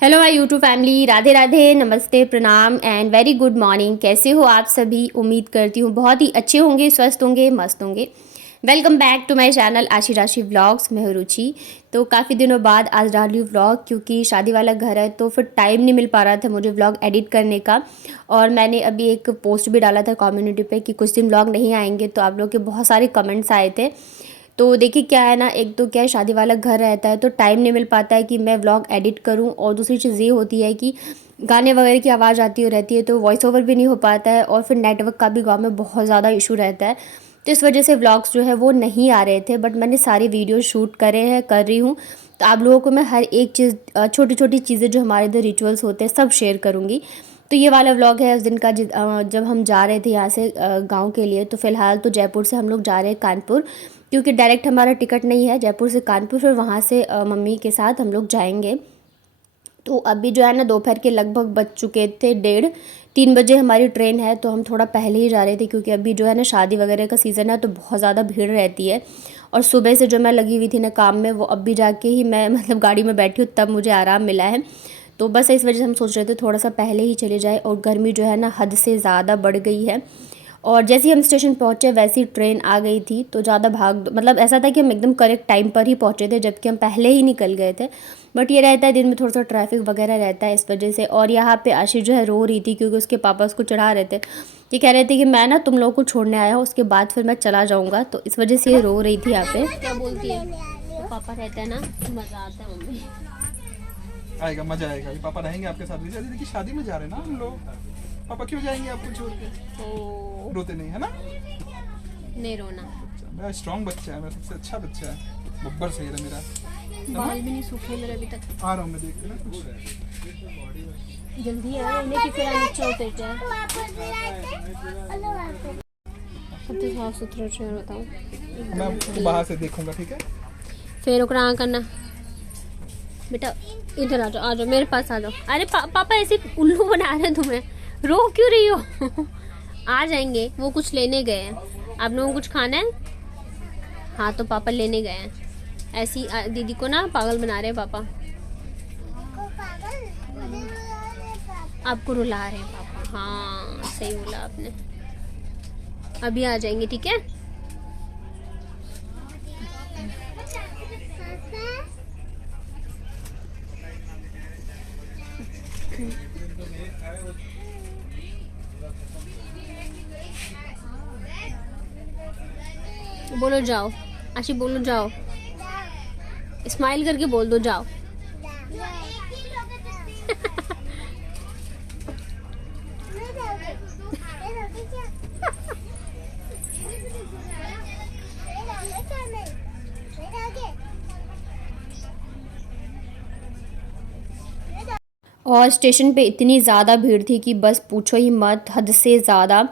Hello my YouTube family, Radhe Radhe, नमस्ते, प्रणाम and very good morning. कैसे हो आप सभी? उम्मीद करती हूँ बहुत ही अच्छे होंगे, स्वस्थ होंगे, मस्त होंगे। Welcome back to my channel Aashi Rashi vlogs. मैं हूँ रुचि। तो काफ़ी दिनों बाद आज डाल रही हूँ व्लॉग, क्योंकि शादी वाला घर है तो फिर टाइम नहीं मिल पा रहा था मुझे व्लॉग एडिट करने का। और मैंने अभी एक पोस्ट भी डाला था कम्युनिटी पे कि कुछ दिन व्लॉग नहीं आएंगे, तो आप लोग के बहुत सारे कमेंट्स आए थे। तो देखिए क्या है ना, एक तो क्या है, शादी वाला घर रहता है तो टाइम नहीं मिल पाता है कि मैं व्लॉग एडिट करूं, और दूसरी चीज़ ये होती है कि गाने वगैरह की आवाज़ आती रहती है तो वॉइस ओवर भी नहीं हो पाता है, और फिर नेटवर्क का भी गांव में बहुत ज़्यादा इशू रहता है। तो इस वजह से व्लॉग्स जो है वो नहीं आ रहे थे, बट मैंने सारी वीडियो शूट करे हैं, कर रही हूँ। तो आप लोगों को मैं हर एक चीज़, छोटी छोटी चीज़ें जो हमारे इधर रिचुअल्स होते हैं सब शेयर करूँगी। तो ये वाला व्लॉग है उस दिन का जब हम जा रहे थे यहाँ से गांव के लिए। तो फ़िलहाल तो जयपुर से हम लोग जा रहे हैं कानपुर, क्योंकि डायरेक्ट हमारा टिकट नहीं है जयपुर से कानपुर, फिर वहाँ से मम्मी के साथ हम लोग जाएंगे। तो अभी जो है ना, दोपहर के लगभग बज चुके थे 1:30 हमारी ट्रेन है। तो हम थोड़ा पहले ही जा रहे थे, क्योंकि अभी जो है ना शादी वगैरह का सीज़न है तो बहुत ज़्यादा भीड़ रहती है। और सुबह से जो मैं लगी हुई थी ना काम में, वो अभी जाके ही मैं मतलब गाड़ी में बैठी हूँ तब मुझे आराम मिला है। तो बस इस वजह से हम सोच रहे थे थोड़ा सा पहले ही चले जाए। और गर्मी जो है ना हद से ज़्यादा बढ़ गई है। और जैसे ही हम स्टेशन पहुँचे वैसी ट्रेन आ गई थी, तो ज़्यादा मतलब ऐसा था कि हम एकदम करेक्ट टाइम पर ही पहुँचे थे, जबकि हम पहले ही निकल गए थे। बट ये रहता है दिन में थोड़ा सा ट्रैफिक वगैरह रहता है इस वजह से। और यहाँ पे आशीष जो है रो रही थी, क्योंकि उसके पापा उसको चढ़ा रहे थे। ये कह रहे थे कि मैं ना तुम लोगों को छोड़ने आया हूँ, उसके बाद फिर मैं चला जाऊँगा। तो इस वजह से ये रो रही थी यहाँ पे। क्या बोलती है? तो पापा रहता है ना, मज़ा आता है मम्मी। आएगा, मजा आएगा। पापा रहेंगे आपके साथ। दीदी की शादी में जा रहे हैं ना हम लोग। पापा क्यों जाएंगे आपको छोड़ के? रोते नहीं है ना? नहीं रोना। मेरा स्ट्रॉन्ग बच्चा है, मेरा सबसे अच्छा बच्चा है, बब्बर शेर है मेरा। बाल भी नहीं सूखे मेरे अभी तक। आ रहा हूँ मैं, देख ना कुछ जल्दी आ, इन्हें की फिर नीचे उतर जाए। सब तो साफ सुथरा शहर बताओ। मैं आपको बाहर से देखूंगा, ठीक है? फिर ओकरा करना बेटा, इधर आ जाओ मेरे पास आ जाओ। अरे पापा ऐसे उल्लू बना रहे हैं तुम्हें, रो क्यों रही हो? आ जाएंगे, वो कुछ लेने गए हैं। आप लोगों को कुछ खाना है? हाँ तो पापा लेने गए हैं। ऐसी दीदी को ना पागल बना रहे हैं पापा। आपको रुला रहे हैं पापा। हाँ सही बोला आपने। अभी आ जाएंगे, ठीक है? बोलो जाओ, आशी बोलो जाओ, स्माइल करके बोल दो जाओ। और स्टेशन पे इतनी ज़्यादा भीड़ थी कि बस पूछो ही मत, हद से ज़्यादा।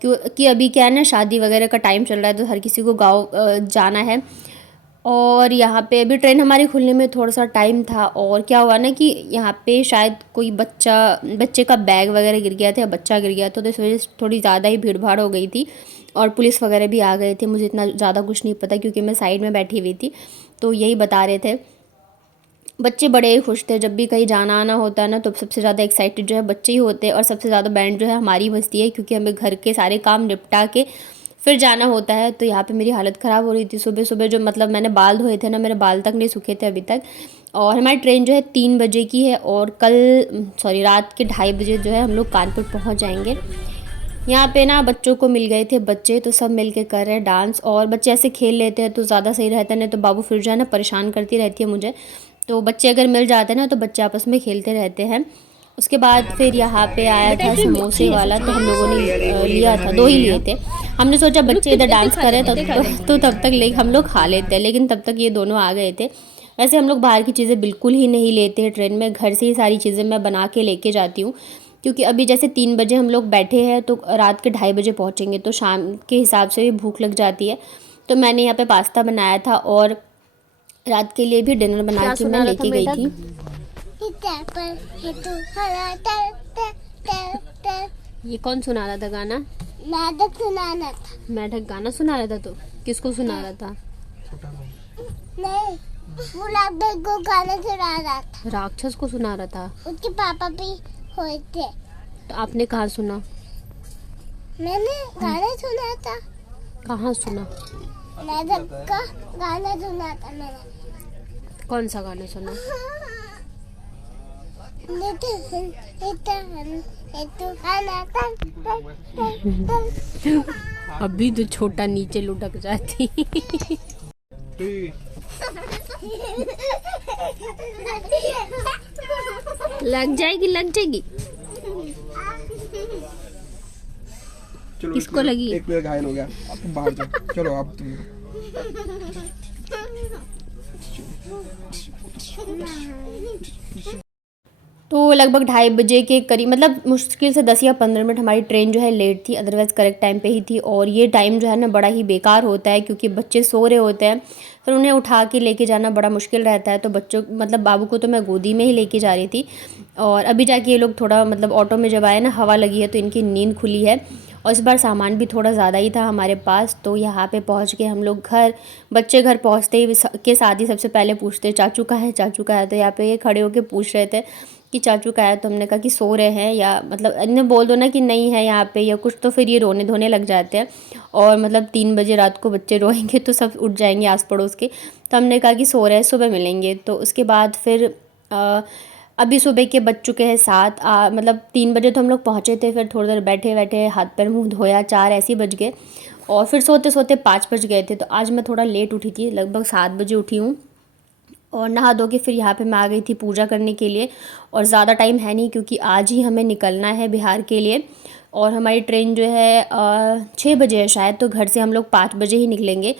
क्योंकि अभी क्या है ना, शादी वगैरह का टाइम चल रहा है तो हर किसी को गाँव जाना है। और यहाँ पे अभी ट्रेन हमारी खुलने में थोड़ा सा टाइम था। और क्या हुआ ना कि यहाँ पे शायद कोई बच्चे का बैग वगैरह गिर गया था या बच्चा गिर गया था, तो इस वजह से थोड़ी ज़्यादा ही भीड़ भाड़ हो गई थी। और पुलिस वगैरह भी आ गए थे। मुझे इतना ज़्यादा कुछ नहीं पता, क्योंकि मैं साइड में बैठी हुई थी। तो यही बता रहे थे। बच्चे बड़े ही खुश थे। जब भी कहीं जाना आना होता है ना, तो सबसे ज़्यादा एक्साइटेड जो है बच्चे ही होते हैं। और सबसे ज़्यादा बैंड जो है हमारी बजती है, क्योंकि हमें घर के सारे काम निपटा के फिर जाना होता है। तो यहाँ पे मेरी हालत ख़राब हो रही थी सुबह सुबह। जो मतलब मैंने बाल धोए थे ना, मेरे बाल तक नहीं सूखे थे अभी तक। और हमारी ट्रेन जो है 3 बजे की है, और रात के 2:30 बजे जो है हम लोग कानपुर पहुँच जाएंगे। यहाँ पे ना बच्चों को मिल गए थे बच्चे, तो सब मिल के कर रहे हैं डांस। और बच्चे ऐसे खेल लेते हैं तो ज़्यादा सही रहता है, नहीं तो बाबू फिर जो है ना परेशान करती रहती है मुझे। तो बच्चे अगर मिल जाते हैं ना तो बच्चे आपस में खेलते रहते हैं। उसके बाद फिर यहाँ पे आया था समोसे वाला, तो हम लोगों ने लिया था, 2 ही लिए थे। हमने सोचा बच्चे इधर डांस कर रहे थे तो तब तक हम लोग खा लेते हैं, लेकिन तब तक ये दोनों आ गए थे। वैसे हम लोग बाहर की चीज़ें बिल्कुल ही नहीं लेते हैं ट्रेन में, घर से ही सारी चीज़ें मैं बना के लेके जाती हूँ। क्योंकि अभी जैसे 3 बजे हम लोग बैठे हैं तो रात के 2:30 बजे पहुँचेंगे, तो शाम के हिसाब से भी भूख लग जाती है। तो मैंने यहाँ पे पास्ता बनाया था, और रात के लिए भी डिनर बना के मैं लेके गई थी। ये कौन सुना रहा था गाना? मेढक सुनाना था। मेढक गाना सुना रहा था? तो किसको सुना रहा था? नहीं, वो लाभ को गाना सुना रहा था। राक्षस को सुना रहा था? उसके पापा भी हुए थे। तो आपने कहाँ सुना? मैंने गाना सुना था। कहाँ सुना? नाटक का गाना सुना था मैंने। कौन सा गाना सुना? अभी तो छोटा नीचे लुढ़क जाती। लग जाएगी, लग जाएगी। चलो किसको लगी? एक प्लेयर घायल हो गया, अब तुम बाहर जाओ। चलो अब तुम तो लगभग 2:30 के करीब, मतलब मुश्किल से 10 या 15 मिनट हमारी ट्रेन जो है लेट थी, अदरवाइज़ करेक्ट टाइम पे ही थी। और ये टाइम जो है ना बड़ा ही बेकार होता है, क्योंकि बच्चे सो रहे होते हैं, फिर उन्हें उठा के लेके जाना बड़ा मुश्किल रहता है। तो बच्चों, मतलब बाबू को तो मैं गोदी में ही लेके जा रही थी, और अभी जाके ये लोग थोड़ा, मतलब ऑटो में जब आए ना, हवा लगी है तो इनकी नींद खुली है। और इस बार सामान भी थोड़ा ज़्यादा ही था हमारे पास। तो यहाँ पे पहुँच के हम लोग घर, बच्चे घर पहुँचते ही के साथ ही सबसे पहले पूछते चाचू का है, चाचू का है। तो यहाँ पे ये खड़े होके पूछ रहे थे कि चाचू का है। तो हमने कहा कि सो रहे हैं, या मतलब इन्हें बोल दो ना कि नहीं है यहाँ पे या कुछ, तो फिर ये रोने धोने लग जाते हैं। और मतलब 3 बजे रात को बच्चे रोएंगे तो सब उठ जाएंगे आस पड़ोस के। तो हमने कहा कि सो रहे हैं, सुबह मिलेंगे। तो उसके बाद फिर अभी सुबह के बज चुके हैं 7, मतलब 3 बजे तो हम लोग पहुँचे थे। फिर थोड़ी देर बैठे बैठे हाथ पैर मुँह धोया, 4 ऐसे ही बज गए, और फिर सोते सोते 5 बज गए थे। तो आज मैं थोड़ा लेट उठी थी, लगभग 7 बजे उठी हूँ। और नहा धो के फिर यहाँ पे मैं आ गई थी पूजा करने के लिए। और ज़्यादा टाइम है नहीं, क्योंकि आज ही हमें निकलना है बिहार के लिए। और हमारी ट्रेन जो है 6 बजे है शायद, तो घर से हम लोग 5 बजे ही निकलेंगे।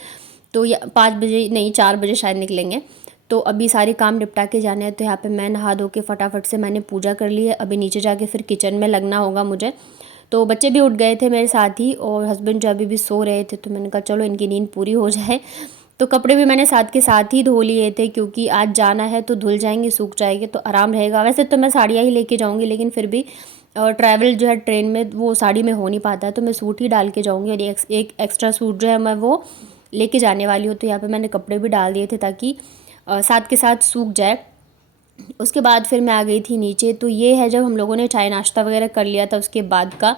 तो या 5 बजे नहीं, 4 बजे शायद निकलेंगे। तो अभी सारे काम निपटा के जाने हैं। तो यहाँ पे मैं नहा धो के फटाफट से मैंने पूजा कर ली है। अभी नीचे जाके फिर किचन में लगना होगा मुझे। तो बच्चे भी उठ गए थे मेरे साथ ही, और हस्बैंड जो अभी भी सो रहे थे। तो मैंने कहा चलो इनकी नींद पूरी हो जाए। तो कपड़े भी मैंने साथ के साथ ही धो लिए थे, क्योंकि आज जाना है तो धुल जाएंगे, सूख जाएंगे तो आराम रहेगा। वैसे तो मैं साड़ियाँ ही लेके जाऊँगी, लेकिन फिर भी ट्रैवल जो है ट्रेन में वो साड़ी में हो नहीं पाता है, तो मैं सूट ही डाल के जाऊँगी। और एक एक्स्ट्रा सूट जो है मैं वो लेके जाने वाली हूँ। तो यहाँ पे मैंने कपड़े भी डाल दिए थे ताकि साथ के साथ सूख जाए। उसके बाद फिर मैं आ गई थी नीचे। तो ये है जब हम लोगों ने चाय नाश्ता वगैरह कर लिया था उसके बाद का।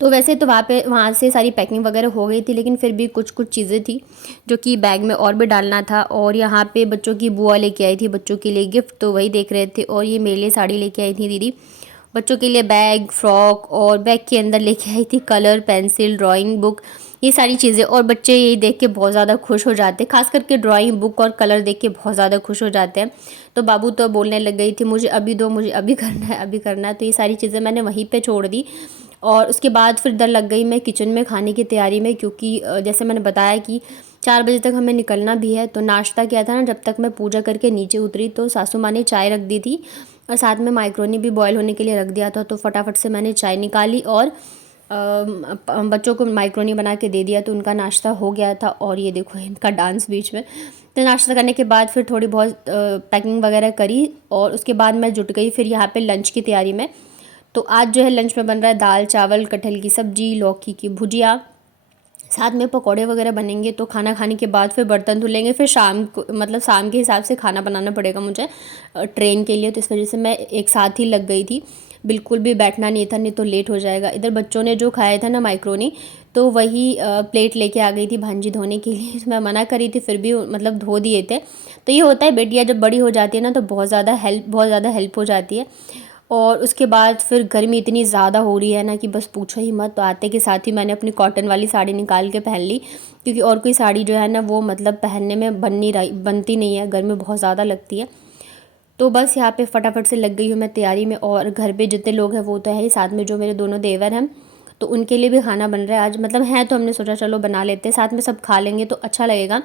तो वैसे तो वहाँ से सारी पैकिंग वगैरह हो गई थी, लेकिन फिर भी कुछ कुछ चीज़ें थी जो कि बैग में और भी डालना था। और यहाँ पे बच्चों की बुआ लेके आई थी बच्चों के लिए गिफ्ट, तो वही देख रहे थे। और ये मेरे लिए साड़ी लेके आई थी दीदी, बच्चों के लिए बैग, फ्रॉक, और बैग के अंदर लेके आई थी कलर पेंसिल, ड्राइंग बुक, ये सारी चीज़ें। और बच्चे यही देख के बहुत ज़्यादा खुश हो जाते हैं, खास करके ड्राइंग बुक और कलर देख के बहुत ज़्यादा खुश हो जाते हैं। तो बाबू तो बोलने लग गई थी मुझे अभी दो, मुझे अभी करना है, अभी करना है। तो ये सारी चीज़ें मैंने वहीं पे छोड़ दी। और उसके बाद फिर डर लग गई मैं किचन में खाने की तैयारी में, क्योंकि जैसे मैंने बताया कि 4 बजे तक हमें निकलना भी है। तो नाश्ता किया था ना, जब तक मैं पूजा करके नीचे उतरी तो सासू माँ ने चाय रख दी थी, और साथ में माइक्रोनी भी बॉयल होने के लिए रख दिया था। तो फटाफट से मैंने चाय निकाली और बच्चों को माइक्रोनी बना के दे दिया। तो उनका नाश्ता हो गया था। और ये देखो इनका डांस बीच में। तो नाश्ता करने के बाद फिर थोड़ी बहुत पैकिंग वगैरह करी, और उसके बाद मैं जुट गई फिर यहाँ पे लंच की तैयारी में। तो आज जो है लंच में बन रहा है दाल चावल, कटहल की सब्जी, लौकी की भुजिया, साथ में पकौड़े वगैरह बनेंगे। तो खाना खाने के बाद फिर बर्तन धुलेंगे, फिर शाम को, मतलब शाम के हिसाब से खाना बनाना पड़ेगा मुझे ट्रेन के लिए। तो इस वजह से मैं एक साथ ही लग गई थी, बिल्कुल भी बैठना नहीं था, नहीं तो लेट हो जाएगा। इधर बच्चों ने जो खाया था ना माइक्रोनी, तो वही प्लेट लेके आ गई थी भांजी धोने के लिए। मैं मना करी थी, फिर भी मतलब धो दिए थे। तो ये होता है, बेटियाँ जब बड़ी हो जाती है ना तो बहुत ज़्यादा हेल्प हो जाती है। और उसके बाद फिर गर्मी इतनी ज़्यादा हो रही है ना कि बस पूछो ही मत। तो आते के साथ ही मैंने अपनी कॉटन वाली साड़ी निकाल के पहन ली, क्योंकि और कोई साड़ी जो है ना वो मतलब पहनने में बनती नहीं है, गर्मी बहुत ज़्यादा लगती है। तो बस यहाँ पे फटाफट से लग गई हूँ मैं तैयारी में। और घर पे जितने लोग हैं वो तो है ही, साथ में जो मेरे दोनों देवर हैं तो उनके लिए भी खाना बन रहा है आज, मतलब है। तो हमने सोचा चलो बना लेते हैं, साथ में सब खा लेंगे तो अच्छा लगेगा।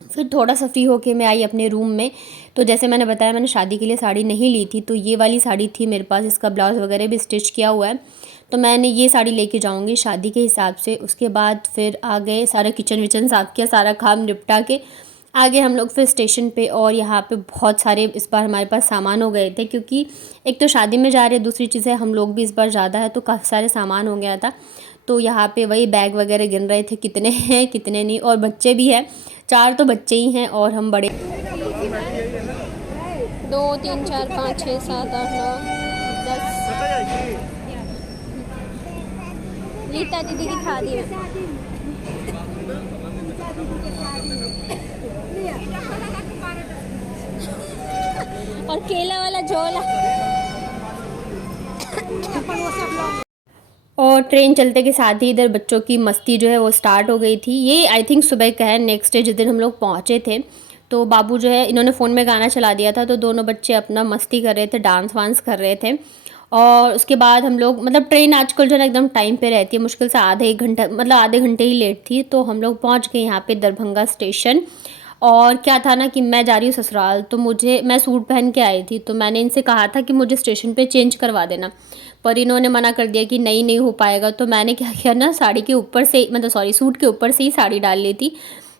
फिर थोड़ा सा फ्री होके मैं आई अपने रूम में। तो जैसे मैंने बताया, मैंने शादी के लिए साड़ी नहीं ली थी, तो ये वाली साड़ी थी मेरे पास, इसका ब्लाउज़ वगैरह भी स्टिच किया हुआ है। तो मैंने ये साड़ी लेके जाऊंगी शादी के हिसाब से। उसके बाद फिर आ गए, सारा किचन विचन साफ़ किया, सारा काम निपटा के आगे हम लोग फिर स्टेशन पे। और यहाँ पे बहुत सारे इस बार हमारे पास सामान हो गए थे, क्योंकि एक तो शादी में जा रहे हैं, दूसरी चीज़ है हम लोग भी इस बार ज़्यादा है, तो काफ़ी सारे सामान हो गया था। तो यहाँ पे वही बैग वगैरह गिन रहे थे कितने हैं कितने नहीं, और बच्चे भी हैं 4 तो बच्चे ही हैं और हम बड़े। 2 3 4 5 6 7 8 9 10। लीता दीदी दिखा दी। और केला वाला झोला। और ट्रेन चलते के साथ ही इधर बच्चों की मस्ती जो है वो स्टार्ट हो गई थी। ये आई थिंक सुबह का है। नेक्स्ट डे जिस दिन हम लोग पहुँचे थे तो बाबू जो है इन्होंने फ़ोन में गाना चला दिया था, तो दोनों बच्चे अपना मस्ती कर रहे थे, डांस वांस कर रहे थे। और उसके बाद हम लोग मतलब ट्रेन आजकल जो है ना एकदम टाइम पे रहती है, मुश्किल से आधे 1 घंटा मतलब आधे घंटे ही लेट थी। तो हम लोग पहुँच गए यहाँ पे दरभंगा स्टेशन। और क्या था ना कि मैं जा रही हूँ ससुराल, तो मैं सूट पहन के आई थी, तो मैंने इनसे कहा था कि मुझे स्टेशन पे चेंज करवा देना, पर इन्होंने मना कर दिया कि नहीं हो पाएगा। तो मैंने क्या किया ना, साड़ी के ऊपर से मतलब सॉरी सूट के ऊपर से ही साड़ी डाल ली थी,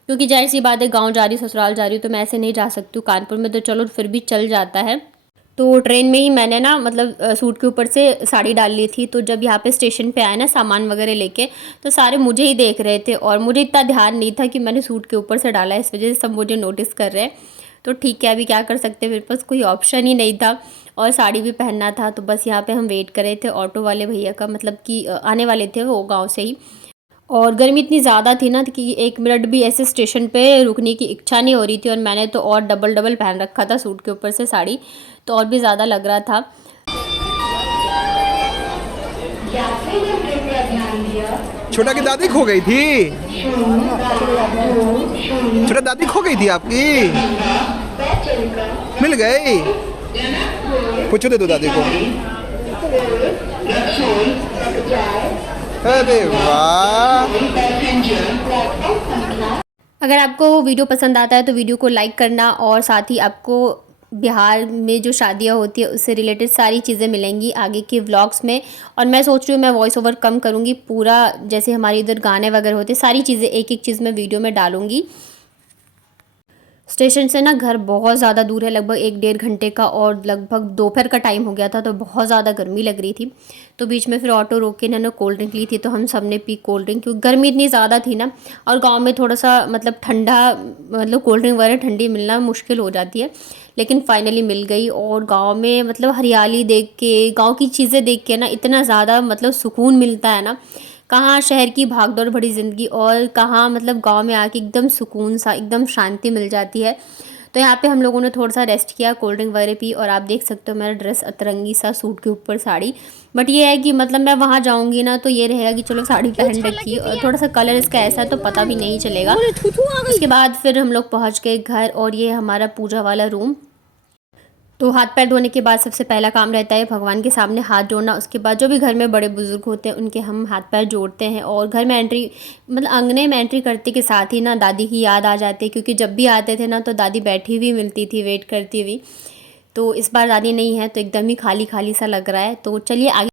क्योंकि जाहिर सी बात है गाँव जा रही हूँ ससुराल जा रही हूँ तो मैं ऐसे नहीं जा सकती हूँ। कानपुर में तो चलो फिर भी चल जाता है। तो ट्रेन में ही मैंने ना मतलब सूट के ऊपर से साड़ी डाल ली थी। तो जब यहाँ पे स्टेशन पे आए ना सामान वगैरह लेके, तो सारे मुझे ही देख रहे थे और मुझे इतना ध्यान नहीं था कि मैंने सूट के ऊपर से डाला है, इस वजह से सब मुझे नोटिस कर रहे हैं। तो ठीक है, अभी क्या कर सकते हैं, मेरे पास कोई ऑप्शन ही नहीं था और साड़ी भी पहनना था। तो बस यहाँ पे हम वेट कर रहे थे ऑटो वाले भैया का, मतलब कि आने वाले थे वो गाँव से ही। और गर्मी इतनी ज़्यादा थी ना कि 1 मिनट भी ऐसे स्टेशन पे रुकने की इच्छा नहीं हो रही थी। और मैंने तो और डबल पहन रखा था सूट के ऊपर से साड़ी, तो और भी ज़्यादा लग रहा था। छोटा की दादी खो गई थी। छोटा दादी खो गई थी आपकी, मिल गई। पूछो दे दो दादी को। अरे वाह। अगर आपको वीडियो पसंद आता है तो वीडियो को लाइक करना, और साथ ही आपको बिहार में जो शादियाँ होती है उससे रिलेटेड सारी चीज़ें मिलेंगी आगे के व्लॉग्स में। और मैं सोच रही हूँ मैं वॉइस ओवर कम करूँगी, पूरा जैसे हमारे इधर गाने वगैरह होते हैं सारी चीज़ें एक चीज़ मैं वीडियो में डालूँगी। स्टेशन से ना घर बहुत ज़्यादा दूर है, लगभग 1-1.5 घंटे का, और लगभग दोपहर का टाइम हो गया था तो बहुत ज़्यादा गर्मी लग रही थी। तो बीच में फिर ऑटो रोक के इन्होंने कोल्ड ड्रिंक ली थी, तो हम सब ने पी कोल्ड ड्रिंक, क्योंकि गर्मी इतनी ज़्यादा थी ना। और गांव में थोड़ा सा मतलब ठंडा, मतलब कोल्ड ड्रिंक वगैरह ठंडी मिलना मुश्किल हो जाती है, लेकिन फाइनली मिल गई। और गाँव में मतलब हरियाली देख के, गाँव की चीज़ें देख के ना इतना ज़्यादा मतलब सुकून मिलता है ना। कहाँ शहर की भागदौड़ भरी ज़िंदगी और कहाँ मतलब गांव में आके एकदम सुकून सा, एकदम शांति मिल जाती है। तो यहाँ पे हम लोगों ने थोड़ा सा रेस्ट किया, कोल्ड ड्रिंक वगैरह पी। और आप देख सकते हो मेरा ड्रेस अतरंगी सा, सूट के ऊपर साड़ी। बट ये है कि मतलब मैं वहाँ जाऊँगी ना तो ये रहेगा कि चलो साड़ी पहन रखी, और थोड़ा सा कलर इसका ऐसा तो पता भी नहीं चलेगा। उसके बाद फिर हम लोग पहुँच गए घर, और ये हमारा पूजा वाला रूम। तो हाथ पैर धोने के बाद सबसे पहला काम रहता है भगवान के सामने हाथ जोड़ना। उसके बाद जो भी घर में बड़े बुजुर्ग होते हैं उनके हम हाथ पैर जोड़ते हैं। और घर में एंट्री मतलब आंगने में एंट्री करते के साथ ही ना दादी की याद आ जाती है, क्योंकि जब भी आते थे ना तो दादी बैठी हुई मिलती थी वेट करती हुई। तो इस बार दादी नहीं है तो एकदम ही खाली खाली सा लग रहा है। तो चलिए आगे